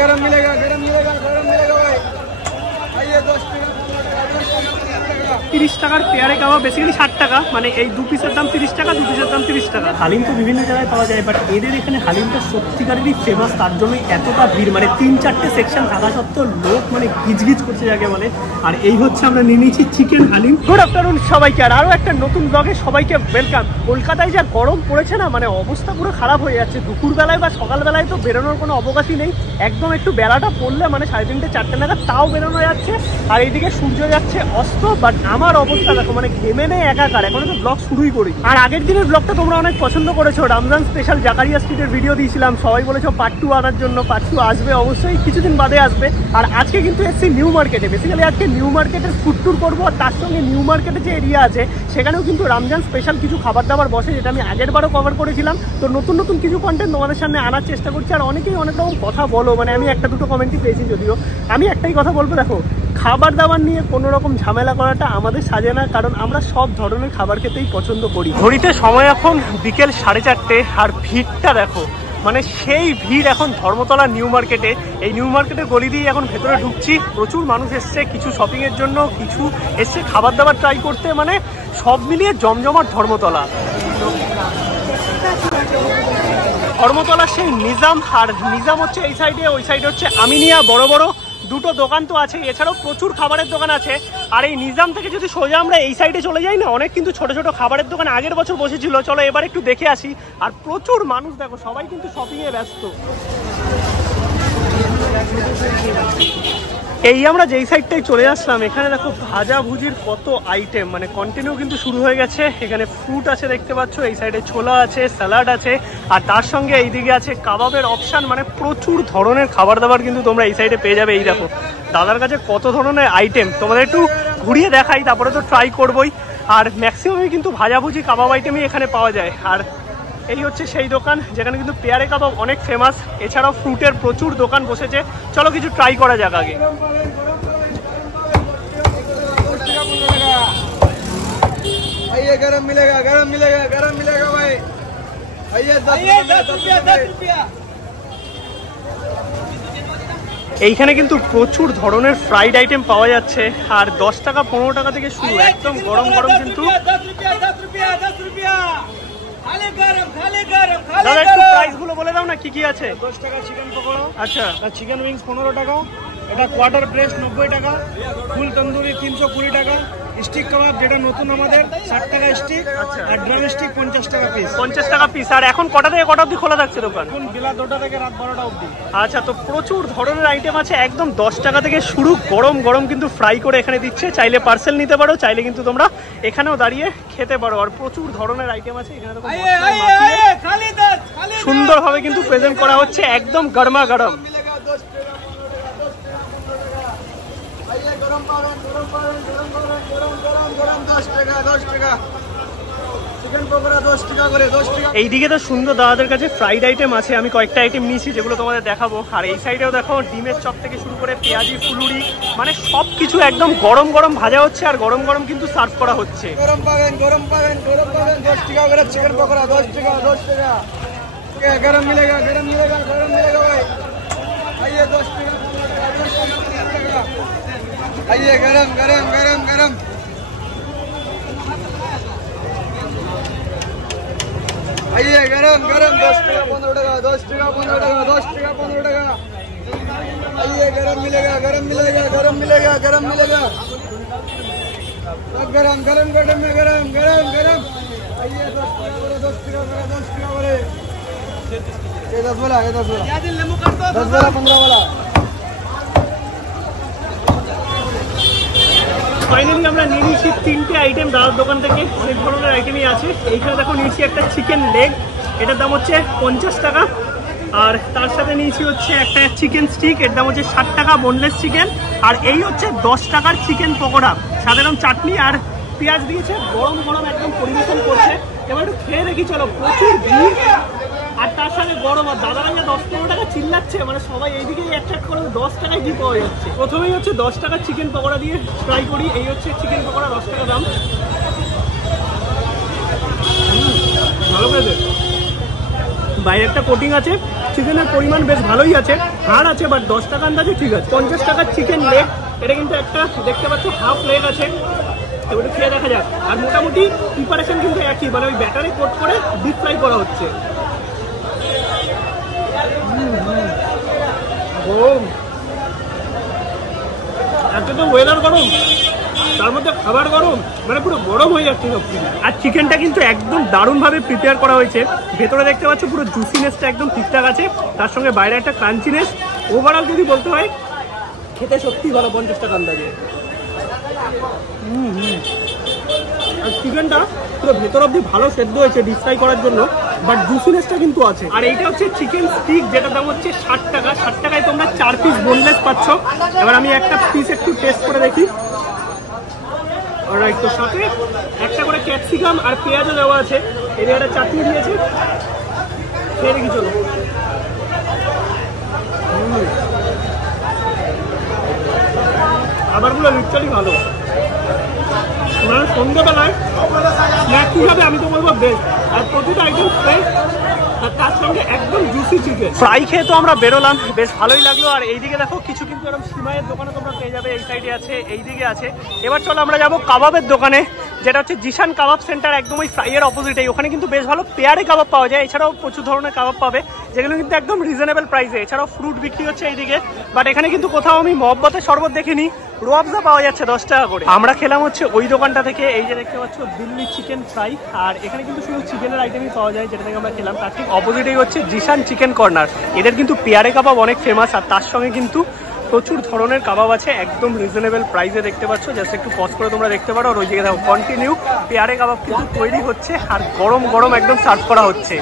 गरम मिलेगा गरम मिलेगा गरम मिलेगा भाई। आइए 10 টাকা 30 টাকার পেয়ারে কাবাব, বেসিক্যালি 60 টাকা, মানে এই 2 পিসের দাম 30 টাকা, 2 পিসের দাম 30 টাকা। হালিম তো বিভিন্ন জায়গায় পাওয়া যায়, বাট এদের এখানে হালিমটা সত্যিকারেরই ফেমাস, তার জন্যই এতটা ভিড়, মানে 3-4টে সেকশন থাকা সত্ত্বেও লোক মানে গিজগিজ করছে যাকে বলে। আর এই হচ্ছে আমরা নিয়ে নিয়েছি চিকেন হালিম। গুড আফটারনুন সবাইকে, আর আরও একটা নতুন ব্লগে সবাইকে ওয়েলকাম। কলকাতায় যা গরম পড়েছে না, মানে অবস্থা পুরো খারাপ হয়ে যাচ্ছে। দুপুরবেলায় বা সকালবেলায় তো বেরোনোর কোনো অবকাশই নেই, একদম একটু বেলাটা পড়লে মানে 3:30-4টে নাগাদ তাও বেরোনো যাচ্ছে। আর এইদিকে সূর্য যাচ্ছে অস্ত, বাট আমার অবস্থা দেখো মানে ঘেমে নেই একাকার। এখনো তো ব্লগ শুরুই করি। আর আগের দিনের ব্লগটা তোমরা অনেক পছন্দ করেছো, রমজান স্পেশাল জাকারিয়া স্ট্রিটের ভিডিও দিয়েছিলাম, সবাই বলেছো পার্ট 2 আনার জন্য। পার্ট 2 আসবে অবশ্যই, কিছুদিন বাদে আসবে। আর আজকে কিন্তু এসেছি নিউ মার্কেটে, বেসিক্যালি আজকে নিউ মার্কেটের ফুড ট্যুর করবো। আর তার সঙ্গে নিউ মার্কেটে যে এরিয়া আছে সেখানেও কিন্তু রমজান স্পেশাল কিছু খাবার দাবার বসে, যেটা আমি আগের বারও কভার করেছিলাম। তো নতুন নতুন কিছু কন্টেন্ট তোমাদের সামনে আনার চেষ্টা করছি। আর অনেকেই অনেক রকম কথা বলো, মানে আমি 1-2 কমেন্টই পেয়েছি, যদিও আমি একটাই কথা বলবো, দেখো খাবার দাবার নিয়ে কোনো রকম ঝামেলা করাটা আমাদের সাজে না, কারণ আমরা সব ধরনের খাবার খেতেই পছন্দ করি। ঘড়িতে সময় এখন বিকেল 4:30, আর ভিড়টা দেখো, মানে সেই ভিড় এখন ধর্মতলা নিউ মার্কেটে। এই নিউ মার্কেটের গলি দিয়ে এখন ভেতরে ঢুকছি। প্রচুর মানুষ এসছে, কিছু শপিংয়ের জন্য, কিছু এসছে খাবার দাবার ট্রাই করতে, মানে সব মিলিয়ে জমজমাট ধর্মতলা। ধর্মতলা সেই নিজাম, আর নিজাম হচ্ছে এই সাইডে, ওই সাইডে হচ্ছে আমিনিয়া। বড় বড় দুটো দোকান তো আছে, এছাড়াও প্রচুর খাবারের দোকান আছে। আর এই নিজাম থেকে যদি সোজা আমরা এই সাইডে চলে যাই না, অনেক কিন্তু ছোট ছোট খাবারের দোকান আগের বছর বসেছিল। চলো এবার একটু দেখে আসি। আর প্রচুর মানুষ দেখো, সবাই কিন্তু শপিংয়ে ব্যস্ত। এই আমরা যেই সাইডটাই চলে আসলাম, এখানে দেখো ভাজা ভুজির কত আইটেম, মানে কন্টিনিউ কিন্তু শুরু হয়ে গেছে। এখানে ফ্রুট আছে দেখতে পাচ্ছ, এই সাইডে ছোলা আছে, স্যালাড আছে, আর তার সঙ্গে এইদিকে আছে কাবাবের অপশান। মানে প্রচুর ধরনের খাবার দাবার কিন্তু তোমরা এই সাইডে পেয়ে যাবে। এই দেখো দাদার কাছে কত ধরনের আইটেম, তোমাদের একটু ঘুরিয়ে দেখাই, তারপরে তো ট্রাই করবোই। আর ম্যাক্সিমামই কিন্তু ভাজা ভুজি কাবাব আইটেমই এখানে পাওয়া যায়। আর এই হচ্ছে সেই দোকান যেখানে কিন্তু পেয়ারে কাবাব অনেক ফেমাস, এছাড়াও ফ্রুটের প্রচুর দোকান বসেছে। চলো কিছু ট্রাই করা যাক আগে। आइए गरम मिलेगा गरम मिलेगा गरम मिलेगा भाई। आइए 10 रुपया। এইখানে কিন্তু প্রচুর ধরনের ফ্রাইড আইটেম পাওয়া যাচ্ছে, আর 10 টাকা 15 টাকা থেকে শুরু, একদম গরম গরম কিন্তু। দাদা একটু প্রাইস গুলো বলে দাও না, কি কি আছে? 10 টাকা চিকেন পকোড়া, আচ্ছা, চিকেন উইংস 15 টাকা, এটা কোয়ার্টার ব্রেস্ট 90 টাকা, ফুল তন্দুরি 320 টাকা, স্টিক কাবাব যেটা নতুন আমাদের 60 টাকা স্টিক, আর ড্রাম স্টিক 50 টাকা পিস। 50 টাকা পিস। আর এখন কটা থেকে কটা অবধি খোলা থাকছে দোকান? এখন বেলা 2টা থেকে রাত 12টা অবধি। আচ্ছা, তো প্রচুর ধরনের আইটেম আছে, একদম 10 টাকা থেকে শুরু, গরম গরম কিন্তু ফ্রাই করে এখানে দিচ্ছে। চাইলে পার্সেল নিতে পারো, চাইলে কিন্তু তোমরা এখানেও দাঁড়িয়ে খেতে পারো। আর প্রচুর ধরনের আইটেম আছে এখানে, সুন্দরভাবে কিন্তু প্রেজেন্ট করা হচ্ছে, একদম গরমা গরম। এইদিকে তো সুন্দর দাদাদের কাছে ফ্রাইড আইটেম আছে, আমি কয়েকটা আইটেম নিয়েছি যেগুলো তোমাদের দেখাবো। আর এই সাইডেও দেখো ডিমের চপ থেকে শুরু করে পেঁয়াজি, ফুলুরি, মানে সব কিছু একদম গরম গরম ভাজা হচ্ছে, আর গরম গরম কিন্তু সার্ভ করা হচ্ছে। গরম পাবেন 10 টাকা করে চিকেন পকোড়া, 10 টাকা। गरम मिलेगा गरम मिलेगा गरम मिलेगा भाई। आइए 10 टाका। आइए गरम गरम गरम गरम। आइए गरम गरम 10 टाका 15 टाका, 10 टाका 15 टाका, 10 टाका 15 टाका। आइए गरम मिलेगा गरम मिलेगा गरम मिलेगा गरम मिलेगा गरम गरम गरम में गरम गरम गरम। आइए 10 टाका करे 10 टाका करे 10 टाका करे। ये 10 वाला, ये 10 वाला, 10 वाला 15 वाला। ফাইনালি আমরা নিয়ে নিয়েছি 3টে আইটেম দাদার দোকান থেকে, সেই ধরনের আইটেমই আছে। এইখানে দেখো নিয়েছি একটা চিকেন লেগ, এটার দাম হচ্ছে 50 টাকা। আর তার সাথে নিয়েছি হচ্ছে একটা চিকেন স্টিক, এর দাম হচ্ছে 60 টাকা, বোনলেস চিকেন। আর এই হচ্ছে 10 টাকার চিকেন পকোড়া, সাধারণ চাটনি আর পেঁয়াজ দিয়েছে, গরম গরম একদম পরিবেশন করছে। এবার একটু খেয়ে দেখি, চলো। প্রচুর ভিড়, আর তার সাথে গরম। আর দাদারা যা 10-15 টাকা চিল্লাচ্ছে, মানে সবাই এইদিকে অ্যাট্রাক্ট করে 10 টাকায় কি পাওয়া যাচ্ছে। প্রথমেই হচ্ছে 10 টাকার চিকেন পকোড়া দিয়ে ট্রাই করি। এই হচ্ছে চিকেন পকোড়া, 10 টাকা দাম। ভালো খেতে, বাইরে একটা কোটিং আছে, চিকেনের পরিমাণ বেশ ভালোই আছে, হাড় আছে, বাট 10 টাকা আন্দাজে ঠিক আছে। 50 টাকার চিকেন লেগ, এটা কিন্তু একটা দেখতে পাচ্ছ হাফ লেগ আছে, এবারে খেয়ে দেখা যাক। আর মোটামুটি প্রিপারেশন কিন্তু একই, মানে ওই ব্যাটারে কোট করে ডিপ ফ্রাই করা হচ্ছে। একটা তো ওয়েদার গরম, তার মধ্যে খাবার গরম, মানে পুরো গরম হয়ে যাচ্ছে সব কিছু। আর চিকেনটা কিন্তু একদম দারুণভাবে প্রিপেয়ার করা হয়েছে। ভেতরে দেখতে পাচ্ছ পুরো জুসিনেসটা একদম ঠিকঠাক আছে, তার সঙ্গে বাইরে একটা ক্রাঞ্চিনেস। ওভারঅল যদি বলতে হয় খেতে সত্যি ভালো 50 টাকা আন্দাজে। আর চিকেনটা পুরো ভেতর অব্দি ভালো সেদ্ধ হয়েছে ডিপ ফ্রাই করার জন্য, বাট জুসিনেসটা কিন্তু আছে। আর এইটা হচ্ছে চিকেন স্টিক, যেটা দাম হচ্ছে 60 টাকা। 60 টাকায় তোমরা 4 পিস বোনলেস পাচ্ছ। এবার আমি একটা পিস একটু টেস্ট করে দেখি। অলরাইট, তো সাথে একটা করে ক্যাপসিকাম আর পেঁয়াজও দেওয়া আছে, এর একটা চাটনি দিয়েছে, খেয়ে দেখি চলো। খাবারগুলো লিটারালি ভালো, মানে সন্ধ্যাবেলায় স্ন্যাক হিসাবে আমি তো বলবো বেস্ট। আর প্রতিটা আইটেম ফ্রেশ, আর তার সঙ্গে একদম জুসি চিকেন। ফ্রাই খেয়ে তো আমরা বেরোলাম, বেশ ভালোই লাগলো। আর এইদিকে দেখো কিছু কিন্তু এরকম সিমাইয়ের দোকানে তোমরা পেয়ে যাবে, এই সাইডে আছে, এইদিকে আছে। এবার চলো আমরা যাবো কাবাবের দোকানে, যেটা হচ্ছে জিশান কাবাব সেন্টার, একদম ওই ফ্রাইয়ের অপোজিটেই। ওখানে কিন্তু বেশ ভালো পেয়ারে কাবাব পাওয়া যায়, এছাড়াও প্রচুর ধরনের কাবাব পাবে, যেগুলো কিন্তু একদম রিজনেবল প্রাইসে। এছাড়াও ফ্রুট বিক্রি হচ্ছে এইদিকে, বাট এখানে কিন্তু কোথাও আমি মহব্বতের শরবত দেখিনি। রোয়াবজা পাওয়া যাচ্ছে 10 টাকা করে। আমরা খেলাম হচ্ছে ওই দোকানটা থেকে, এই যে দেখতে পাচ্ছ দিল্লি চিকেন ফ্রাই। আর এখানে কিন্তু শুধু চিকেনের আইটেমই পাওয়া যায়, যেটা থেকে আমরা খেলাম। তার ঠিক অপোজিটেই হচ্ছে জিশান চিকেন কর্নার। এদের কিন্তু পেয়ারে কাবাব অনেক ফেমাস, আর তার সঙ্গে কিন্তু প্রচুর ধরনের কাবাব আছে একদম রিজনেবল প্রাইসে। দেখতে পাচ্ছ, জাস্ট একটু পজ করে তোমরা দেখতে পারো। আর ওই জায়গায় দেখো কন্টিনিউ পেয়ারে কাবাব কিন্তু তৈরি হচ্ছে, আর গরম গরম একদম সার্ভ করা হচ্ছে।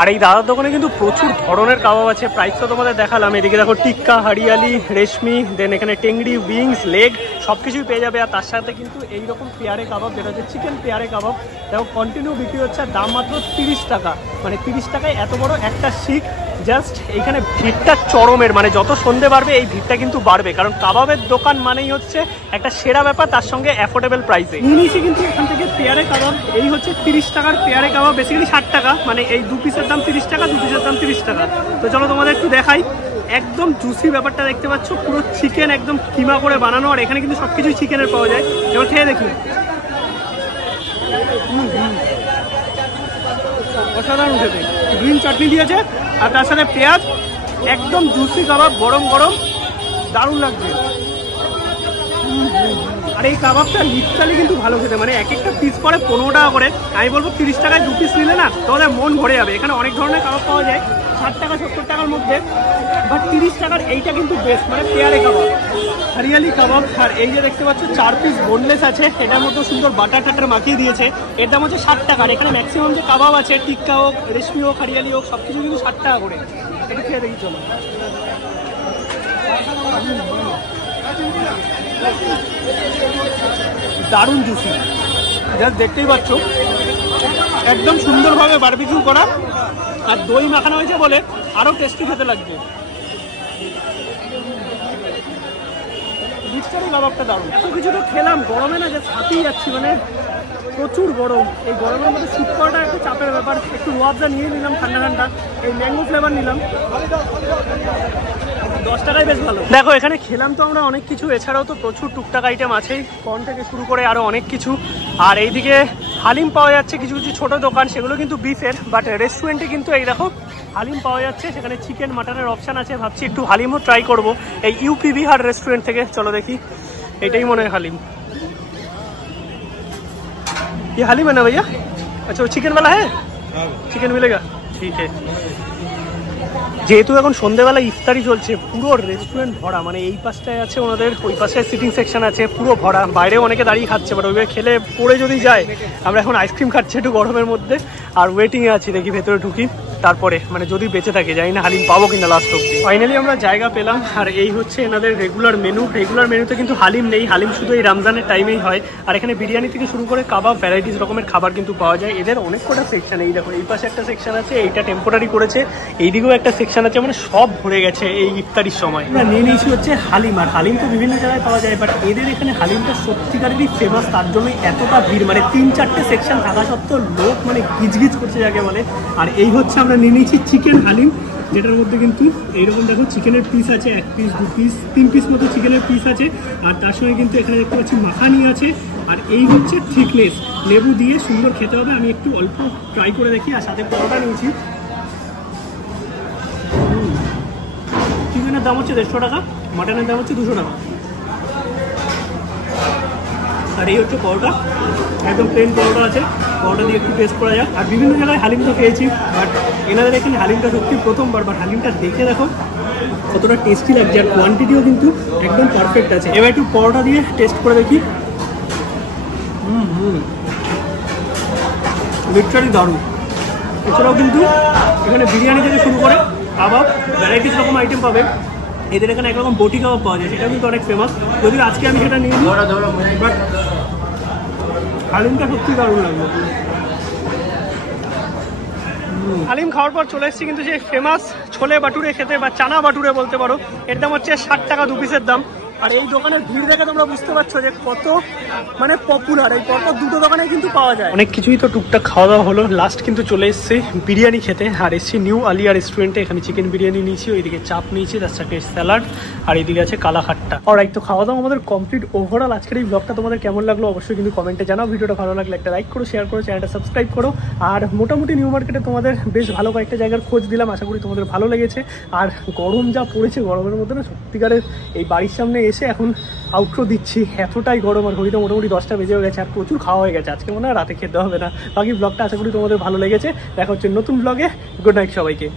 আর এই দাদার দোকানে কিন্তু প্রচুর ধরনের কাবাব আছে, প্রাইস তো তোমাদের দেখালাম। এদিকে দেখো টিক্কা, হরিয়ালি, রেশমি, দেন এখানে টেংরি, উইংস, লেগ সব কিছুই পেয়ে যাবে। আর তার সাথে কিন্তু এইরকম পেয়ারে কাবাব, যেটা হচ্ছে চিকেন পেয়ারে কাবাব, দেখো কন্টিনিউ বিক্রি হচ্ছে। আর দাম মাত্র 30 টাকা, মানে 30 টাকায় এত বড় একটা শিক। জাস্ট এইখানে ভিড়টা চরমের, মানে যত সন্ধে বাড়বে এই ভিড়টা কিন্তু বাড়বে, কারণ কাবাবের দোকান মানেই হচ্ছে একটা সেরা ব্যাপার, তার সঙ্গে অ্যাফোর্ডেবল প্রাইসে। নিয়েছি কিন্তু এখান থেকে পেয়ারে কাবাব, এই হচ্ছে 30 টাকার পেয়ারে কাবাব, বেসিক্যালি 60 টাকা, মানে এই 2 পিসের দাম 30 টাকা, 2 পিসের দাম 30 টাকা। তো চলো তোমাদের একটু দেখাই। একদম জুসি ব্যাপারটা দেখতে পাচ্ছ, পুরো চিকেন একদম কিমা করে বানানো। আর এখানে কিন্তু সবকিছুই চিকেনের পাওয়া যায়। এবার খেয়ে দেখি, অসাধারণ খেতে। গ্রিন চাটনি দিয়েছে, আর তার সাথে পেঁয়াজ, একদম জুসি কাবাব, গরম গরম, দারুণ লাগছে। আর এই কাবাবটা লিটারালি কিন্তু ভালো খেতে, মানে এক একটা পিস পরে 15 টাকা করে। আমি বলবো 30 টাকায় 2 পিস নিলে না তোমাদের মন ভরে যাবে। এখানে অনেক ধরনের কাবাব পাওয়া যায় 60 টাকা 70 টাকার মধ্যে, বাট 30 টাকার এইটা কিন্তু বেস্ট, মানে পেয়ারে কাবাব, হরিয়ালি কাবাব। আর এই যে দেখতে পাচ্ছ 4 পিস বোনলেস আছে, এটার মধ্যে সুন্দর বাটার টাটার মাখিয়ে দিয়েছে। এর দাম হচ্ছে 60 টাকা। এখানে ম্যাক্সিমাম যে কাবাব আছে, টিক্কা হোক, রেশমি হোক, হরিয়ালি হোক, সব কিছু কিন্তু 60 টাকা করে। এটা খেয়ে দেখি চলো। দারুণ জুসি, জাস্ট দেখতেই পাচ্ছ একদম সুন্দরভাবে বারবিকিউ করা, আর দই মাখানো হয়েছে বলে আরো টেস্টি খেতে লাগবে। লিটারালি কাবাবটা দারুণ। এত কিছু তো খেলাম, গরমে না যে ছাপিয়ে যাচ্ছি, মানে প্রচুর গরম। এই গরমের মধ্যে শুট করাটা একটু চাপের ব্যাপার। একটু রোয়াবজা নিয়ে নিলাম ঠান্ডা ঠান্ডা, এই ম্যাঙ্গো ফ্লেভার নিলাম, 10 টাকায় বেশ ভালো। দেখো এখানে খেলাম তো আমরা অনেক কিছু, এছাড়াও তো প্রচুর টুকটাক আইটেম আছেই, কর্ন থেকে শুরু করে আরো অনেক কিছু। আর এইদিকে হালিম পাওয়া যাচ্ছে, কিছু কিছু ছোট দোকান, সেগুলো কিন্তু বিফের, বাট রেস্টুরেন্টে কিন্তু এই দেখো হালিম পাওয়া যাচ্ছে। সেখানে চিকেন মাটনের অপশান আছে, ভাবছি একটু হালিমও ট্রাই করব এই ইউপি বিহার রেস্টুরেন্ট থেকে। চলো দেখি, এটাই মনে হয় হালিম। ये हालिम है ना भैया? अच्छा वो चिकन वाला है? चिकन मिलेगा, ठीक है। যেহেতু এখন সন্ধ্যেবেলা ইফতারি চলছে, পুরো রেস্টুরেন্ট ভরা, মানে এই পাশটায় আছে ওনাদের, ওই পাশটায় সিটিং সেকশন আছে, পুরো ভরা। বাইরেও অনেকে দাঁড়িয়ে খাচ্ছে, বাট ওইভাবে খেলে পড়ে যদি যায়। আমরা এখন আইসক্রিম খাচ্ছি একটু গরমের মধ্যে, আর ওয়েটিংয়ে আছি, দেখি ভেতরে ঢুকি তারপরে মানে যদি বেঁচে থাকে জানি না হালিম পাবো কিনা লাস্ট অব্দি। ফাইনালি আমরা জায়গা পেলাম আর এই হচ্ছে এনাদের রেগুলার মেনুতে কিন্তু হালিম নেই, হালিম শুধু এই রমজানের টাইমেই হয়। আর এখানে বিরিয়ানি থেকে শুরু করে কাবাব ভ্যারাইটিস রকমের খাবার কিন্তু পাওয়া যায়। এদের অনেক কটা সেকশন, এই দেখো এই পাশে একটা সেকশন আছে, এইটা টেম্পোরারি করেছে, এইদিকেও একটা সেকশন আছে, মানে সব ভরে গেছে এই ইফতারির সময়। আমরা নিয়ে নিয়েছি হচ্ছে হালিম, আর হালিম তো বিভিন্ন জায়গায় পাওয়া যায়, বাট এদের এখানে হালিমটা সত্যিকারেরই ফেমাস, তার জন্যই এতটা ভিড়, মানে 3-4টে সেকশন থাকা সত্ত্বেও লোক মানে গিজগিজ করছে যাকে বলে। আর এই হচ্ছে আমরা নিয়ে নিয়েছি চিকেন হালিম, যেটার মধ্যে কিন্তু এইরকম দেখো চিকেনের পিস আছে, 1 পিস 2 পিস 3 পিস মতো চিকেনের পিস আছে। আর তার সঙ্গে কিন্তু এখানে দেখতে পাচ্ছি মাখানি আছে। আর এই হচ্ছে থিকনেস, লেবু দিয়ে সুন্দর খেতে হবে। আমি একটু অল্প ট্রাই করে দেখি। আর সাথে পরোটা নিয়েছি। চিকেনের দাম হচ্ছে 150 টাকা, মাটনের দাম হচ্ছে 200 টাকা। আর এই হচ্ছে পরোটা, একদম প্লেন পরোটা আছে, পরোটা দিয়ে একটু টেস্ট করা যাক। আর বিভিন্ন জায়গায় হালিম তো খেয়েছি, বাট এনাদের এখানে হালিমটা সত্যি প্রথমবার। বাট হালিমটা দেখে দেখো কতটা টেস্টি লাগছে, আর কোয়ান্টিটিও কিন্তু একদম পারফেক্ট আছে। এবার একটু পরোটা দিয়ে টেস্ট করে দেখি। লিটারালি দারুণ। এছাড়াও কিন্তু এখানে বিরিয়ানি থেকে শুরু করে কাবাব ভ্যারাইটিস রকম আইটেম পাবে। এদের এখানে একরকম বটি কাবাব পাওয়া যায়, সেটাও কিন্তু অনেক ফেমাস, যদিও আজকে আমি সেটা নিয়ে নিই, বাট হালিমটা সত্যি দারুণ লাগলো। হালিম খাওয়ার পর চলে এসেছি কিন্তু সেই ফেমাস ছোলে বাটুরে খেতে, বা চানা বাটুরে বলতে পারো। এর দাম হচ্ছে 60 টাকা 2 পিসের দাম। আর এই দোকানের ভিড় দেখে তোমরা বুঝতে পারছো যে কত মানে পপুলার। এই পরপর দুটো দোকানে কিন্তু পাওয়া যায়। অনেক কিছুই তো টুকটাক খাওয়া দাওয়া হলো, লাস্ট কিন্তু চলে এসেছি বিরিয়ানি খেতে। আর এসেছি নিউ আলিয়া রেস্টুরেন্টে। এখানে চিকেন বিরিয়ানি নিয়েছি, ওইদিকে চাপ নিয়েছি, তার সাথে স্যালাড, আর এইদিকে আছে কালাখাট্টা। অলরাইট, তো খাওয়া দাওয়া আমাদের কমপ্লিট। ওভারঅল আজকের এই ব্লগটা তোমাদের কেমন লাগলো অবশ্যই কিন্তু কমেন্টে জানাও। ভিডিওটা ভালো লাগলে একটা লাইক করো, শেয়ার করো, চ্যানেলটা সাবস্ক্রাইব করো। আর মোটামুটি নিউ মার্কেটে তোমাদের বেশ ভালো কয়েকটা জায়গার খোঁজ দিলাম, আশা করি তোমাদের ভালো লেগেছে। আর গরম যা পড়েছে, গরমের মধ্যে না সত্যিকারের এই বাড়ির সামনে এসে এখন আউটরো দিচ্ছি, এতটাই গরম। আর ঘড়িতে মোটামুটি 10টা বেজে গেছে, আর প্রচুর খাওয়া হয়ে গেছে। আজকে মনে হয় রাতে খেতে হবে না। বাকি ব্লগটা আশা করি তোমাদের ভালো লেগেছে। দেখা হচ্ছে নতুন ব্লগে। গুড নাইট সবাইকে।